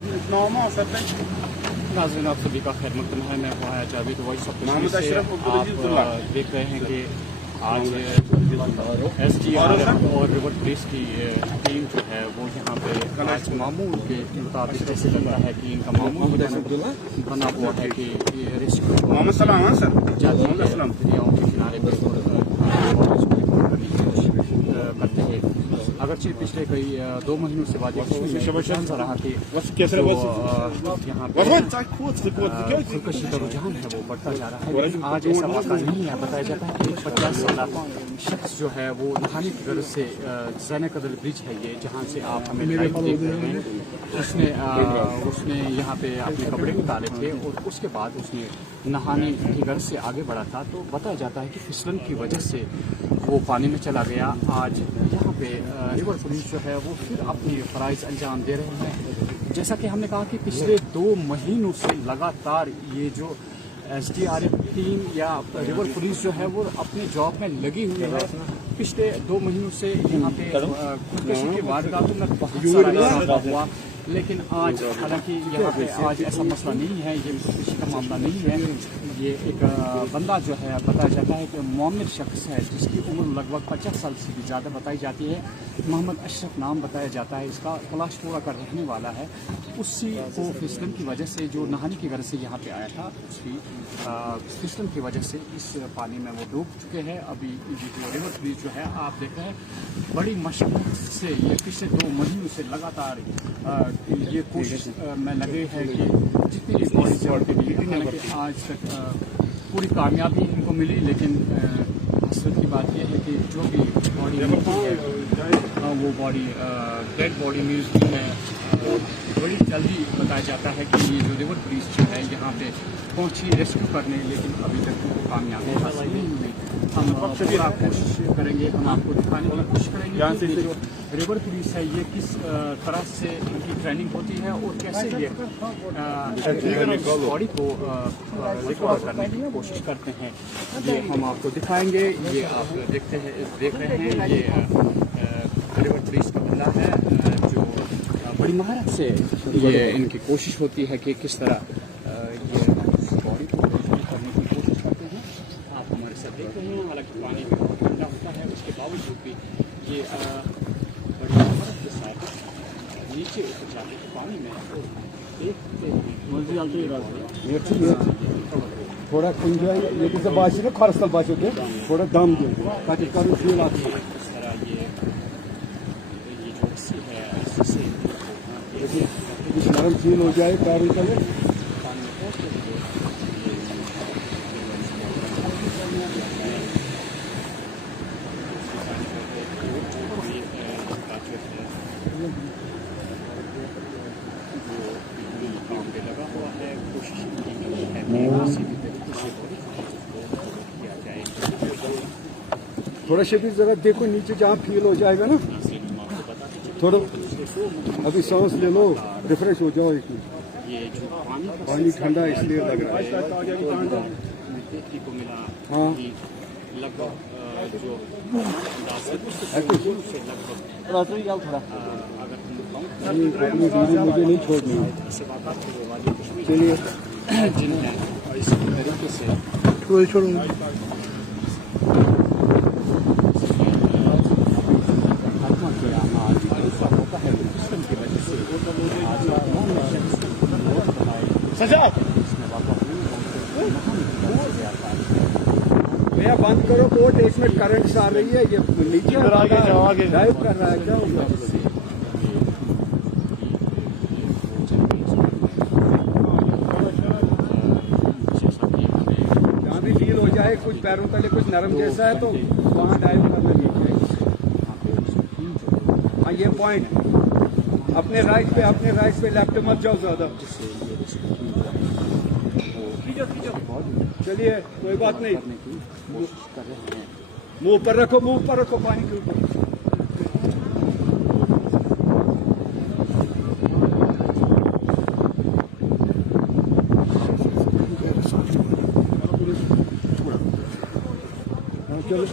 normal sir नाज़रीन आप सभी का खैर मकदम है। मैं वहाँ जावेद वॉइस ऑफ मोहम्मद कश्मीर से आप देख रहे हैं कि आज SDRF और रिवर पुलिस की टीम जो है वो यहाँ पे आज मामूल के मुताबिक जैसे लग रहा है कि इनका मामूल बना हुआ है कि रेस्क्यू मोहम्मद सलाम सर दरियाओं के किनारे पर करते हैं। अगरचे पिछले कई 2 महीनों से वादी जा रहा कि यहाँ खुदकशी का रुझान है वो बढ़ता जा रहा है, लेकिन आज ऐसा मौका नहीं है। बताया जाता है कि 50 साल शख्स जो है वो नहाने की गर्ज से ज़ैन कदर ब्रिज है ये, जहाँ से आप हमें लाइव देख रहे हैं, उसने यहाँ पे अपने कपड़े उतारे थे और उसके बाद उसने नहाने की गर्ज से आगे बढ़ा था। तो बताया जाता है कि फिसलन की वजह से वो पानी में चला गया। आज यहाँ पे रिवर पुलिस जो है वो फिर अपनी फ़राइज़ अंजाम दे रहे हैं। जैसा कि हमने कहा कि पिछले 2 महीनों से लगातार ये जो SDRF टीम या रिवर पुलिस जो है वो अपने जॉब में लगी हुई है। पिछले 2 महीनों से यहाँ पे खुदकशी की वारदातों में बहुत सारा इजाफा हुआ, लेकिन आज हालांकि यहाँ पे आज ऐसा मसला नहीं है, ये खुदकशी का मामला नहीं है। ये एक बंदा जो है बताया जाता है कि मोमिर शख्स है जिसकी उम्र लगभग 50 साल से भी ज़्यादा बताई जाती है। मोहम्मद अशरफ नाम बताया जाता है इसका, कलाशपुरा का रहने वाला है। उसी को फिसलन की वजह से जो नहाने की गर्ज से यहाँ पे आया था, उसकी फिसलन की वजह से इस पानी में वो डूब चुके हैं। अभी ये जो रिवर पुलिस जो है आप देख रहे हैं बड़ी मशक्क़त से ये पिछले 2 महीनों से लगातार ये कोशिश में लगे हैं कि जितनी भी बॉडी से हालांकि आज तक पूरी कामयाबी इनको मिली, लेकिन हसरत की बात यह है कि जो भी बॉडी मिलती है वो बॉडी डेड बॉडी मिलती है बड़ी जल्दी। बताया जाता है कि ये जो रिवर पुलिस जो है यहाँ पे पहुँची रेस्क्यू करने, लेकिन अभी तक उनको कामयाबी हासिल नहीं हुई। हम पूरा कोशिश करेंगे, हम आपको दिखाने की कोशिश करेंगे कि जो रिवर पुलिस है ये किस तरह से इनकी ट्रेनिंग होती है और कैसे ये बॉडी को रिकवर करने की कोशिश करते हैं। ये हम आपको दिखाएंगे। ये आप देख रहे हैं ये रिवर पुलिस का बंदा है जो बड़ी महारत से ये इनकी कोशिश होती है कि किस तरह ये बॉडी को रिकवर करने की कोशिश करते हैं। आप हमारे साथ देख रहे हैं, हालांकि पानी में बहुत ठंडा होता है, उसके बावजूद भी ये बड़ी महारत के साथ नीचे उतर जाते हैं पानी में और थोड़ा एंजॉय ये किसी बात ना खर्च बात थोड़ा दम दो ताकि कर फील आती है। इस तरह ये जो रस्सी है इससे कुछ नरम फील हो जाए पैरों तले पानी में पहुँचते काम पे लगा हुआ है। कोशिश है किसी भी तरीके से किया जाए। थोड़ा शबीर जरा देखो नीचे जहाँ फील हो जाएगा ना, थोड़ा अभी सांस ले लो, रिफ्रेश हो जाओ। ये जो पानी ठंडा इसलिए लग रहा है। देखने को मिला हाँ कि लगभग जो थोड़ा अगर मुझे नहीं छोड़नी है। चलिए जिन है और इसी तरीके से छोड़ूंगा। भैया बंद करो बोट, इसमें करंट आ रही है, ये नीचे ड्राइव कर रहा है क्या? जहाँ भी फील हो जाए कुछ पैरों तले कुछ नरम जैसा है तो वहाँ डाइव करना नीचे। हाँ ये पॉइंट अपने राइट पे लेफ्ट मत जाओ ज्यादा। चलिए कोई बात नहीं, मुंह पर रखो पानी के ऊपर। चलो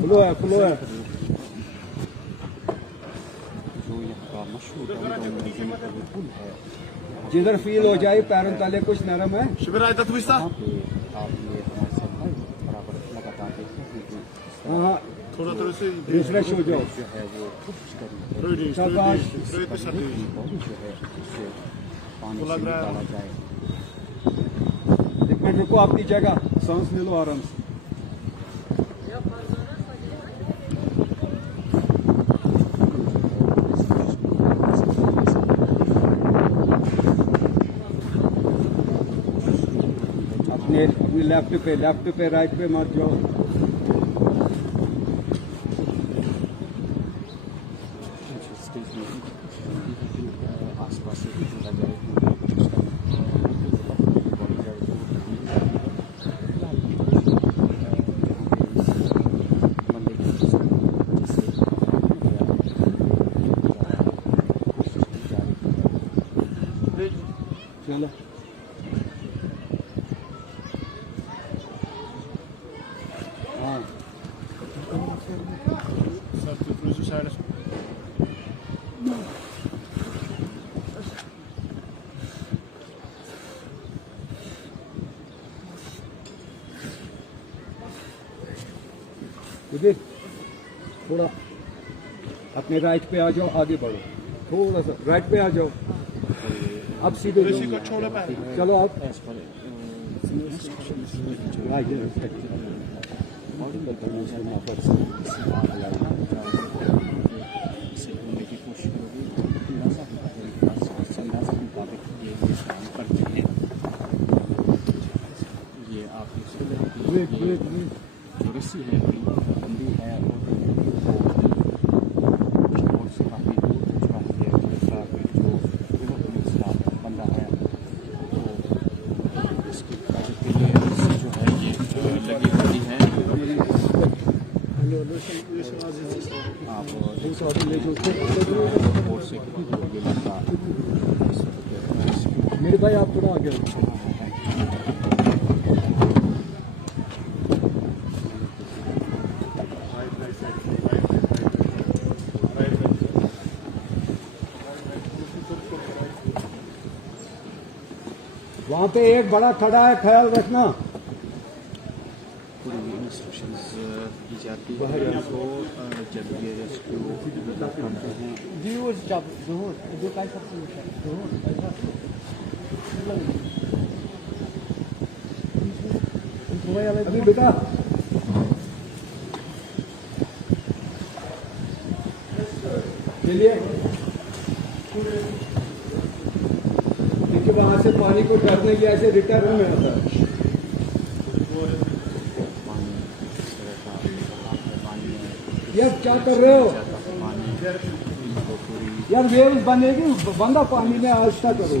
फ्लो है। जो यहाँ का मशहूर जिधर फील हो जाए पैरों तले कुछ नरम है। हाँ थोड़ा थोड़ा से रिफ्रेश हो जाओ। शाबाश। लग रहा है एक मिनट रुको, आपकी जगह सांस ले लो आराम से। अपनी लेफ्ट पे राइट पे मत जाओ। चलो हाँ उधर थोड़ा अपने राइट पे आ जाओ, आगे बढ़ो थोड़ा सा राइट पे आ जाओ। अब सीधे चलो आप ये आप जो रस्सी है लंबी है और से काफ़ी दूर तक चुका है जो बंदा है, तो इसकी हिफाजत के लिए रस्सी जो है ये लगी होती है। आप और से ये बंदा मेरे भाई आप थोड़ा आगे वहाँ पे एक बड़ा खड़ा है, ख्याल रखना। पूरी इंस्ट्रक्शंस दी जाती है तो जब ये रेस्क्यू करते हैं अभी बेटा चलिए, क्योंकि वहां से पानी को डरने की ऐसे रिटर्न में आता है। यार क्या कर रहे हो यार, वेव्स बनेगी, बंदा पानी में आस्था करो।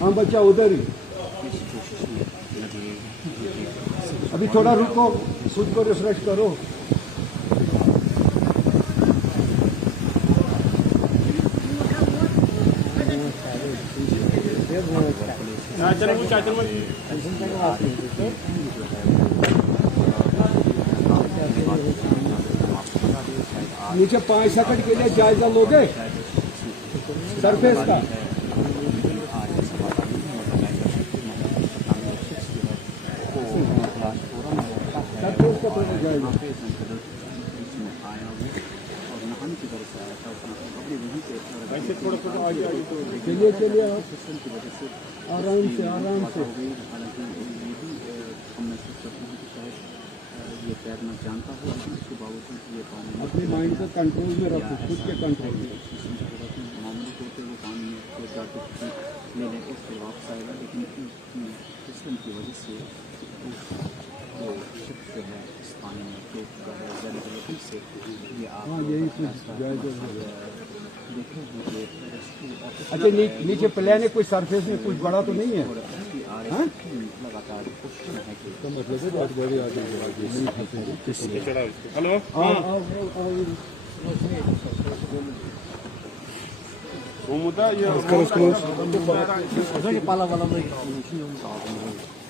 हाँ बच्चा उधर ही, अभी थोड़ा रुको, खुद को रिफ्रेश करो। नीचे 5 सेकंड के लिए जायजा लोगे सरफेस का? सरफेस का थोड़ा जायजा। चलिए चलिए आराम से आराम से। ये तैरना जानता हो लेकिन उसके बावजूद ये पानी अपने माइंड को कंट्रोल में रखो, खुद के कंट्रोल में। मामूली तौर पर वो पानी में तो जाके ले लेकर फिर वापस आएगा, लेकिन सिस्टम की वजह से वो शिप जो है इस पानी में फ्लोट कर रहा है से ये आप हाँ यही कुछ जायजा देखें। अच्छा नीचे प्लेन है, कोई सरफेस में कुछ बड़ा तो नहीं है? हाँ? लगातार कोशिश है कि मतलब है बहुत बड़ी आगे हेलो हाँ वो मुद्दा ये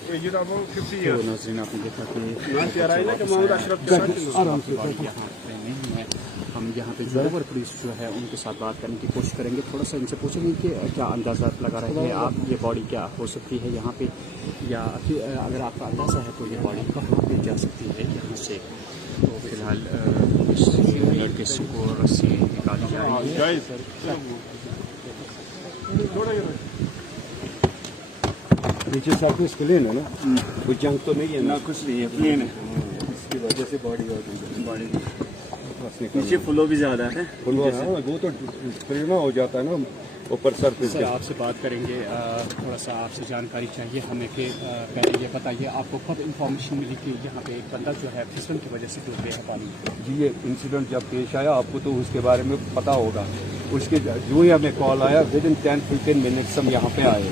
तो नाज़रीन आपने देखा कि आराम से यहाँ पे नहीं है। हम यहाँ पे जोरावर पुलिस जो है उनके साथ बात करने की कोशिश करेंगे, थोड़ा सा इनसे पूछेंगे कि क्या अंदाज़ा लगा रहे हैं आप, ये बॉडी क्या हो सकती है यहाँ पे, या फिर अगर आपका अंदाज़ा है तो ये बॉडी कहाँ पे जा सकती है यहाँ से। तो फिलहाल इस लड़के को रस्सी निकाली जा रही है। नीचे सरफेस क्लीन है ना, कोई जंग तो नहीं है ना, कुछ नहीं है, प्लेन है। इसकी वजह से बॉडी नीचे फ्लो भी ज्यादा है, वो तो प्रेरणा हो जाता है ना ऊपर सरफेस। सर आपसे बात करेंगे, थोड़ा सा आपसे जानकारी चाहिए हमें कि पहले ये बताइए आपको कब इंफॉर्मेशन मिली कि यहाँ पे एक बंदा जो है फिसलन की वजह से डूब गया है पानी में? जी ये इंसिडेंट जब पेश आया आपको तो उसके बारे में पता होगा, उसके जो ही हमें कॉल आया विद इन 10-15 मिनट्स हम यहाँ पे आए।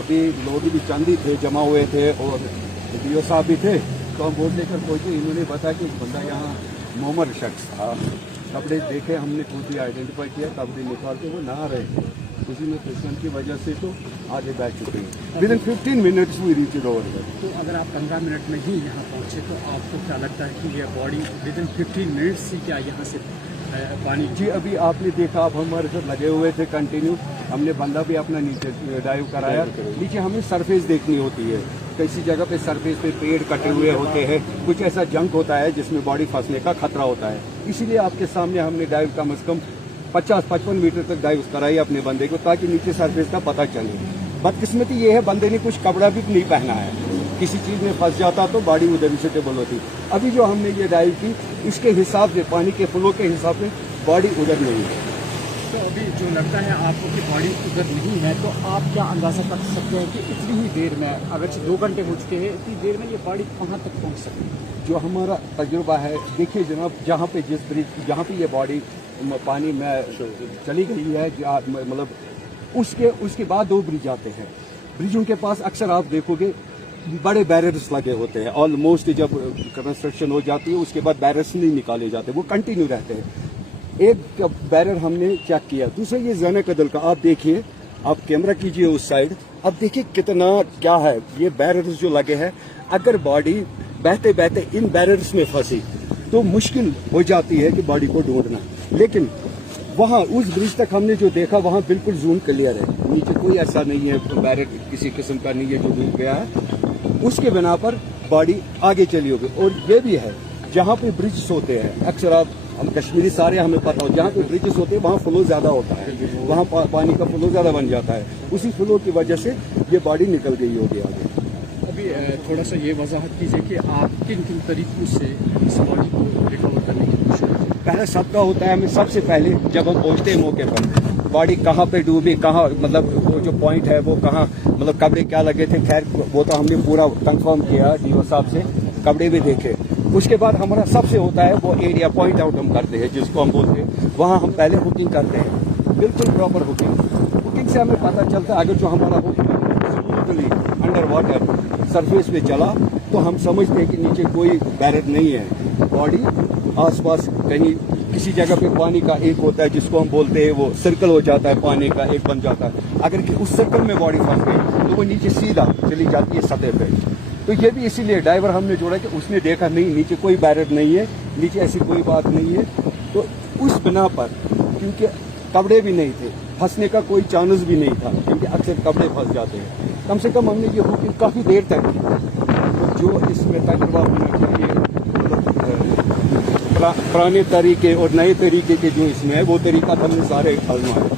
अभी लोग भी चंद ही थे, जमा हुए थे और वीडियो साहब भी थे, तो हम बोर्ड लेकर पहुँचे। इन्होंने बताया कि बंदा यहाँ मोमर शख्स था, कपड़े देखे हमने खुद ही आइडेंटिफाई किया, कपड़े निकाल के वो नहा रहे थे, उसी में फिसलन की वजह से तो आगे बैठ चुके हैं। Within 15 minutes we reach over. तो अगर आप 15 मिनट में ही यहाँ पहुँचे तो आपको क्या लगता है कि ये बॉडी विद इन 15 मिनट्स ही क्या यहाँ से पानी? जी अभी आपने देखा, आप हमारे साथ लगे हुए थे कंटिन्यू, हमने बंदा भी अपना नीचे डाइव कराया। नीचे हमें सरफेस देखनी होती है, किसी जगह पे सरफेस पे पेड़ कटे हुए होते हैं, कुछ ऐसा जंक होता है जिसमें बॉडी फंसने का खतरा होता है। इसीलिए आपके सामने हमने डाइव कम से कम 50-55 मीटर तक डाइव कराई अपने बंदे को, ताकि नीचे सरफेस का पता चले। बदकिस्मती ये है बंदे ने कुछ कपड़ा भी नहीं पहना है, किसी चीज़ में फंस जाता तो बॉडी उधर से टेबल होती। अभी जो हमने ये डाइव की इसके हिसाब से, पानी के फ्लो के हिसाब से बॉडी उधर नहीं है। तो अभी जो लगता है आपको कि बॉडी उधर नहीं है, तो आप क्या अंदाज़ा कर सकते हैं कि इतनी ही देर में, अगर 2 घंटे हो चुके हैं, इतनी देर में ये बॉडी कहाँ तक पहुँच सकती है? जो हमारा तजुर्बा है, देखिए जनाब, जहाँ पे जिस ब्रिज, जहाँ पे ये बॉडी पानी में चली गई है, मतलब उसके बाद 2 ब्रिज आते हैं। ब्रिजों के पास अक्सर आप देखोगे बड़े बैरियर्स लगे होते हैं। ऑलमोस्ट जब कंस्ट्रक्शन हो जाती है उसके बाद बैरियर्स नहीं निकाले जाते, वो कंटिन्यू रहते हैं। एक बैरियर हमने चेक किया, दूसरा ये ज़ाना कदल का आप देखिए, आप कैमरा कीजिए उस साइड, अब देखिए कितना क्या है ये बैरियर्स जो लगे हैं। अगर बॉडी बहते बहते इन बैरियर्स में फंसी तो मुश्किल हो जाती है कि बॉडी को ढूंढना। लेकिन वहाँ उस ब्रिज तक हमने जो देखा वहाँ बिल्कुल जून क्लियर है, नीचे कोई ऐसा नहीं है बैरियर किसी किस्म का नहीं है जो डूब गया है। उसके बिना पर बॉडी आगे चली होगी। और ये भी है जहाँ पे ब्रिज होते हैं, अक्सर आप हम कश्मीरी सारे हमें पता हो, जहाँ पे ब्रिजेस होते हैं वहाँ फ्लो ज़्यादा होता है, वहाँ पानी का फ्लो ज़्यादा बन जाता है, उसी फ्लो की वजह से ये बॉडी निकल गई होगी आगे। अभी थोड़ा सा ये वजाहत कीजिए कि आप किन किन तरीकों से इस बॉडी को रिकवर करने की कोशिश करते हैं? पहले सबका होता है, हमें सबसे पहले जब हम पहुँचते हैं मौके पर बॉडी कहाँ पे डूबी, कहाँ मतलब वो जो पॉइंट है वो कहाँ, मतलब कपड़े क्या लगे थे, खैर वो तो हमने पूरा कंफर्म किया डीओ साहब से, कपड़े भी देखे। उसके बाद हमारा सबसे होता है वो एरिया पॉइंट आउट हम करते हैं, जिसको हम बोलते हैं, वहाँ हम पहले बुकिंग करते हैं, बिल्कुल प्रॉपर बुकिंग से हमें पता चलता है। अगर जो हमारा स्मूथली अंडर वाटर सरफेस पे चला तो हम समझते हैं कि नीचे कोई बैरियर नहीं है, बॉडी आसपास कहीं किसी जगह पे पानी का एक होता है जिसको हम बोलते हैं, वो सर्कल हो जाता है, पानी का एक बन जाता है। अगर कि उस सर्कल में बॉडी फंस गई तो वो नीचे सीधा चली जाती है सतह पे। तो ये भी इसीलिए ड्राइवर हमने जोड़ा कि उसने देखा नहीं नीचे कोई बैरियर नहीं है, नीचे ऐसी कोई बात नहीं है, तो उस बिना पर क्योंकि कपड़े भी नहीं थे, फंसने का कोई चांस भी नहीं था, क्योंकि अक्सर कपड़े फंस जाते हैं। कम से कम हमने ये बुकिंग काफ़ी देर तक की, जो इसमें तजुर्बा होना चाहिए, पुराने तरीके और नए तरीके के जो इसमें है वो तरीका तो हमने सारे आजमाए,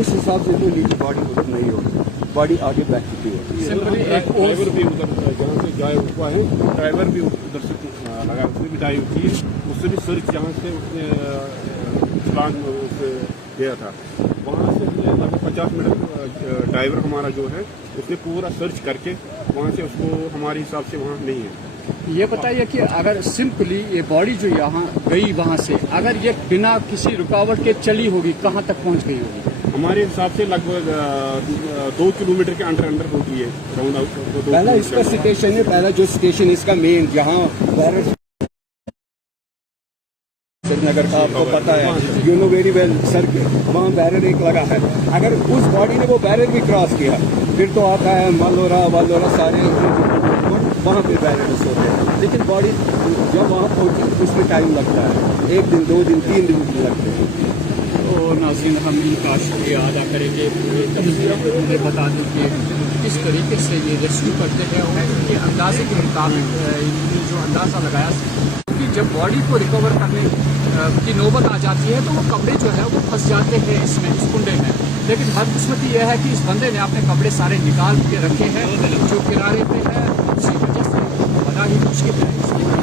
उस हिसाब से तो नीचे बॉडी उधर नहीं होगी, बॉडी आगे बैठ चुकी है। ड्राइवर भी उधर जहाँ से गायब हुआ है, ड्राइवर भी उधर से लगा, उसने भी डाइव की, उससे भी सर्च जहाँ से उसने छलांग गया था वहाँ से लगभग 50 मिनट ड्राइवर हमारा जो है उसने पूरा सर्च करके वहाँ से उसको हमारे हिसाब से वहाँ नहीं है। ये बताइए कि अगर सिंपली ये बॉडी जो यहाँ गई वहाँ से, अगर ये बिना किसी रुकावट के चली होगी कहाँ तक पहुँच गई होगी? हमारे हिसाब से लगभग 2 किलोमीटर के अंडर होती है राउंड आउट। पहला इसका स्टेशन है, पहला जो स्टेशन इसका मेन जहाँ श्रीनगर का आपको पता है, you know very well sir, वहाँ बैरियर एक लगा है। अगर उस बॉडी ने वो बैरियर भी क्रॉस किया फिर तो आता है वालोरा सारे वहाँ पे बैलेंस होते हैं, लेकिन बॉडी जब वहाँ पहुँची उसमें टाइम लगता है, 1 दिन 2 दिन 3 दिन लगते हैं। तो नाज़रीन हम इनका शुक्रिया अदा करेंगे, पूरे तफसील हमें बता दें कि किस तरीके से ये रेस्क्यू करते हैं और उनके अंदाजे के मुताबिक इन्होंने जो अंदाज़ा लगाया कि जब बॉडी को रिकवर करने की नौबत आ जाती है तो वो कपड़े जो है वो फंस जाते हैं इसमें, इस कुंडे में। लेकिन बदकिस्मती यह है कि इस बंदे ने अपने कपड़े सारे निकाल के रखे हैं जो किनारे पे है, उसी वजह से बड़ा ही मुश्किल है।